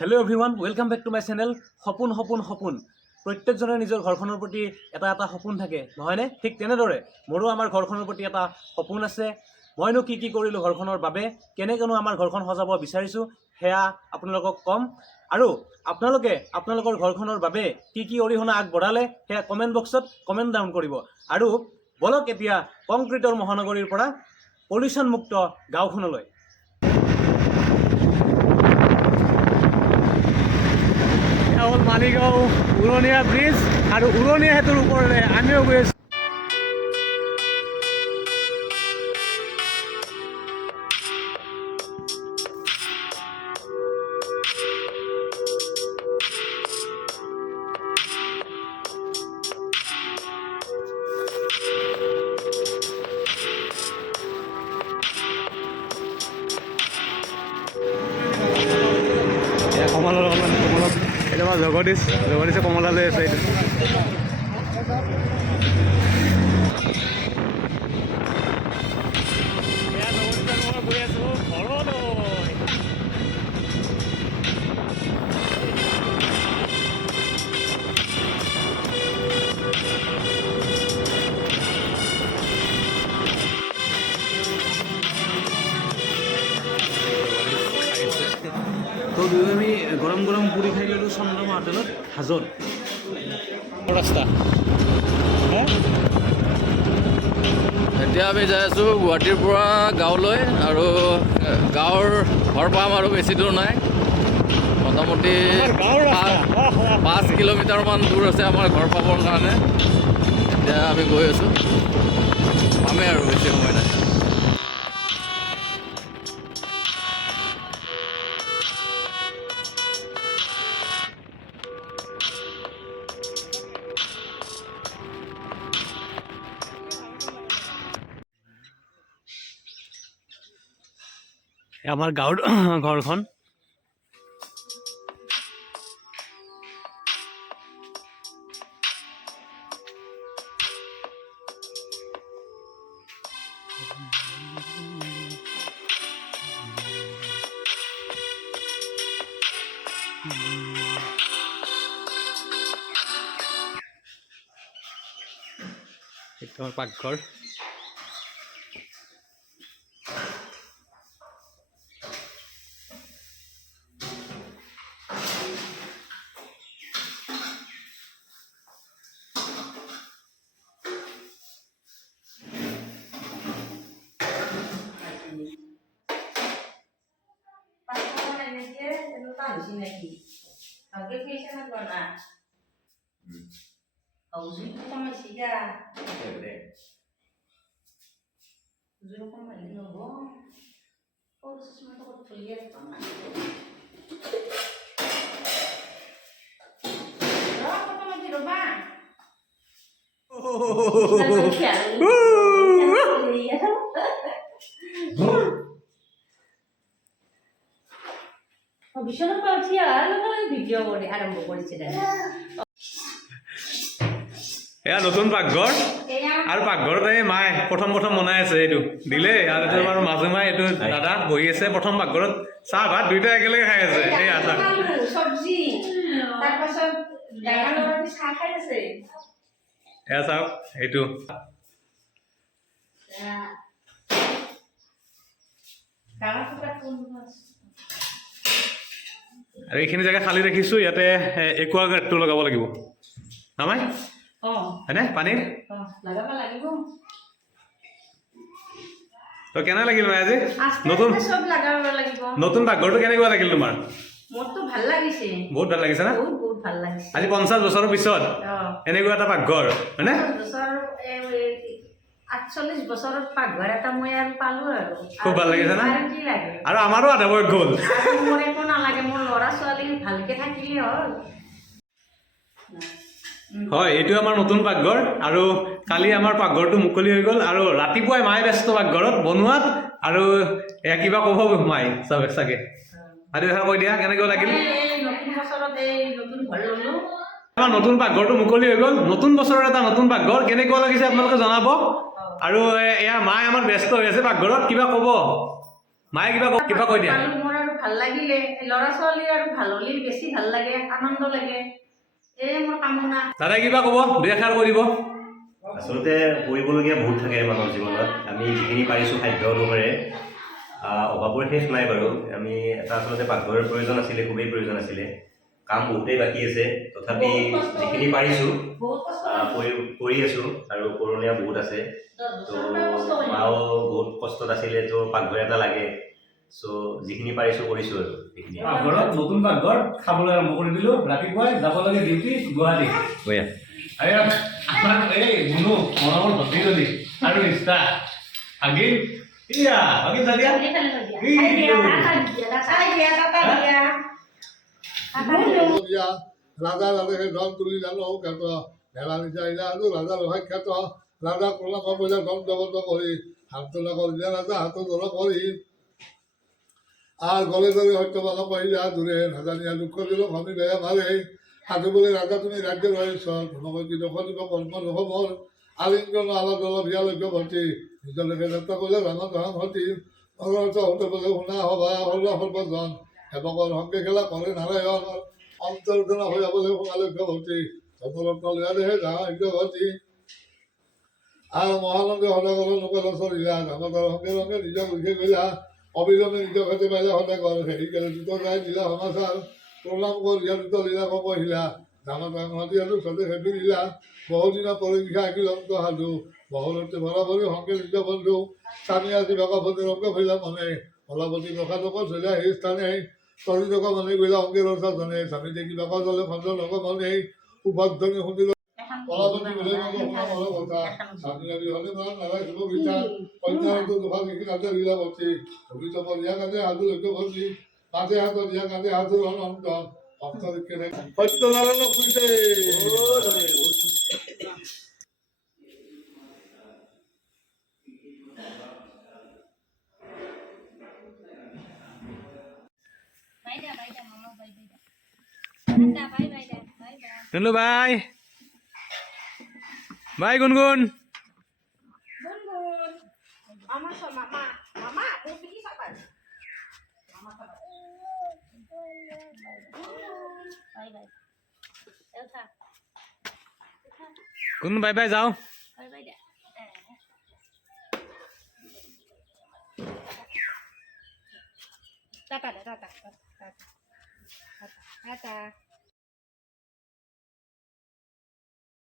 Hello' everyone, welcome back to my channel. সপোন সপোন সপোন প্ৰত্যেকজনে নিজৰ ঘৰখনৰ প্ৰতি এটা এটা সপোন থাকে, নহয়নে? ঠিক তেনেদৰে মোৰো আমাৰ ঘৰখনৰ প্ৰতি এটা সপোন আছে। মইনো কি কি কৰিলোঁ ঘৰখনৰ বাবে, কেনেকৈনো আমাৰ ঘৰখন সজাব বিচাৰিছোঁ সেয়া আপোনালোকক ক'ম। আৰু আপোনালোকে আপোনালোকৰ ঘৰখনৰ বাবে কি কি অৰিহণা আগবঢ়ালে সেয়া কমেণ্ট বক্সত কমেণ্ট ডাউন কৰিব। আৰু বলক এতিয়া কংক্ৰিটৰ মহানগৰীৰ পৰা পলিউশ্যনমুক্ত গাঁওখনলৈ। হ'ল মালিগাঁও উৰণীয়া ব্ৰিজ আৰু উৰণীয়া সেতুৰ ওপৰলৈ আমিও গৈ আছোঁ। কমলত এইটো আমাৰ জগদীশে কমলা লৈ আছে। এইটো গৈ আছোঁ ঘৰলৈ। তো আমি গৰম গৰম পুৰি খাই ল'লোঁ চন্দ্ৰমা হোটেলত হাজত ৰাস্তা। এতিয়া আমি যাই আছোঁ গুৱাহাটীৰ পৰা গাঁৱলৈ, আৰু গাঁৱৰ ঘৰ পাম আৰু বেছি দূৰ নাই, মোটামুটি 5 কিলোমিটাৰমান দূৰ আছে আমাৰ ঘৰ পাবৰ কাৰণে। এতিয়া আমি গৈ আছোঁ, পামেই আৰু বেছি সময় নাই। আমাৰ গাঁৱৰ ঘৰখন। এইটো আমাৰ পাকঘৰ। এয়া নতুন পাকঘৰ, আৰু পাকঘৰত এই মায়ে প্ৰথম বনাই আছে। এইটো দিলে আৰু এইটো আমাৰ মাজু মায়ে, এইটো দাদা বহি আছে প্ৰথম পাকঘৰত, চাহ ভাত দুইটা একেলগে খাই আছে। এয়া চাহ এয়া চাওক, এইটো আৰু এইখিনি জেগা খালী ৰাখিছোঁ। ইয়াতে একুৱাগাৰ্ডটো লগাব লাগিব নহয়, হয়নে? পানীৰ তো কেনে লাগিল মায়ে আজি নতুন পাকঘৰটো? কেনেকুৱা লাগিল তোমাৰ? বহুত ভাল লাগিছে না? আজি 50 বছৰৰ পিছত এনেকুৱা এটা পাকঘৰ, হয়নে? 48 বছৰত পাকঘৰ এটা মই আৰু পালো, আৰু খুব ভাল লাগিছে না? কি লাগে? আৰু আমাৰো আধা বয়স গ'ল। মোৰ একো নালাগে, মোৰ ল'ৰা ছোৱালী ভালকে থাকিলে হ'ল। হয়, এইটো আমাৰ নতুন পাকঘৰ, আৰু কালি আমাৰ পাকঘৰটো মুকলি হৈ গ'ল। আৰু ৰাতিপুৱাই মায়ে ব্যস্ত পাকঘৰত বনোৱাত, আৰু কিবা ক'ব মায়ে চাগে। আৰু এষাৰ কৈ দিয়া, কেনেকৈ লাগিল? নতুন বছৰত নতুন ঘৰ ল'লো। আমাৰ নতুন পাকঘৰটো মুকলি হৈ গ'ল, নতুন বছৰৰ এটা নতুন পাকঘৰ। কেনেকুৱা লাগিছে আপোনালোকে জনাব। আৰু এয়া মায়ে আমাৰ ব্যস্ত হৈ আছে পাকঘৰত, কিবা ক'ব মায়ে কিবা কৈ দিয়া পালো, মোৰ আৰু ভাল লাগিলে ল'ৰা ছোৱালীৰ আৰু ভাল হ'লে বেছি ভাল লাগে, আনন্দ লাগে, এয়ে মোৰ কামনা। দাদাই কিবা ক'ব, দুই এষাৰ কৈ দিব। আচলতে কৰিবলগীয়া বহুত থাকে মানৱ জীৱনত। আমি যিখিনি পাৰিছোঁ খাদ্য অনুসাৰে অভাৱৰ শেষ নাই বাৰু। আমি এটা আচলতে পাকঘৰৰ প্ৰয়োজন আছিলে, খুবেই প্ৰয়োজন আছিলে। কাম বহুতেই বাকী আছে, তথাপি যিখিনি পাৰিছোঁ কৰি আছোঁ আৰু কৰণীয়া বহুত আছে। তো মাও বহুত কষ্টত আছিলে, তো পাকঘৰ এটা লাগে। চ' যিখিনি পাৰিছোঁ কৰিছোঁ আৰু সেইখিনি। পাকঘৰত নতুন পাকঘৰ খাবলৈ আৰম্ভ কৰি দিলোঁ। ৰাতিপুৱাই যাব লাগে ডিউটি গুৱাহাটী। এই মুনু মনৰ ভৰ্তি গলি আৰু ইচ্ছা আগিল চাদিয়া ৰাজা ৰাজাকে ধন তুলি জানো খ্যাত ভেলা নিচাইলা আৰু ৰাজা ৰহাই খ্যাত ৰাজা কোলা কবলে ধন জগত কৰি হাত তোলা কৰিলে ৰাজা হাত তোলা কৰি আর গলে ধরে হয়তো ভালো কহিলা দূরে নাজানিয়া দুঃখ দিল আমি বেয়া ভালে হাতে বলে রাজা তুমি রাজ্যে রয়েছ তোমাকে কি দখল দিব কল্প নহবর আলিঙ্গন আলাদ আলাদ ভিয়ালক্য ভর্তি নিজ লেখে যাত্রা করলে রামা ধাম হতি অনর্থ হতে বলে শুনা হবা হল সর্বজন সেবকৰ সঙ্গে খেলা করে নারায়ণ অন্তর্ধনা হইয়া বলে শুনালক্য ভর্তি সতরত্ন লিয়া দেহে যাহা যজ্ঞ ভর্তি আর মহানন্দে সদাগর নকল চলিলা রামতার সঙ্গে সঙ্গে নিজক লিখে গইলা অবিলম্বে নিজ খেতে পাইলে সদায় করে সেই গেলে দুটো গাই দিলা সমাচার প্রণাম করিয়া দুটো লীলা কহিলা রামতা মহাদিয়ালু সদে খেপি দিলা বহুদিনা পরীক্ষা আঁকিল অন্ত সাধু বহুলতে ভরাভরি সঙ্গে নিজ বন্ধু স্বামী আসি ভগবতী রঙ্গ হইলা মনে ফলপতি প্রসাদক চলিয়া সেই স্থানে তরিতক মনে গইলা অঙ্গের শাসনে স্বামী দেখি বাবা জলে খন্ড নক মনে উপাধ্বনি শুনিল ফলপতি বলে বড় কথা স্বামী আদি হলে প্রাণ নারায় শুভ বিচার কন্যারত দোকান লিখি কাঁদে লীলা বলছি অভিযোগ দিয়া কাঁদে হাতু লক্ষ্য বলছি পাশে হাত দিয়া কাঁদে হাতুর অনন্ত অন্তরিক্ষে সত্যনারায়ণ খুঁজে টুনু বাই বাই গুনগুন গুনগুন বাই বাই যাও টাটা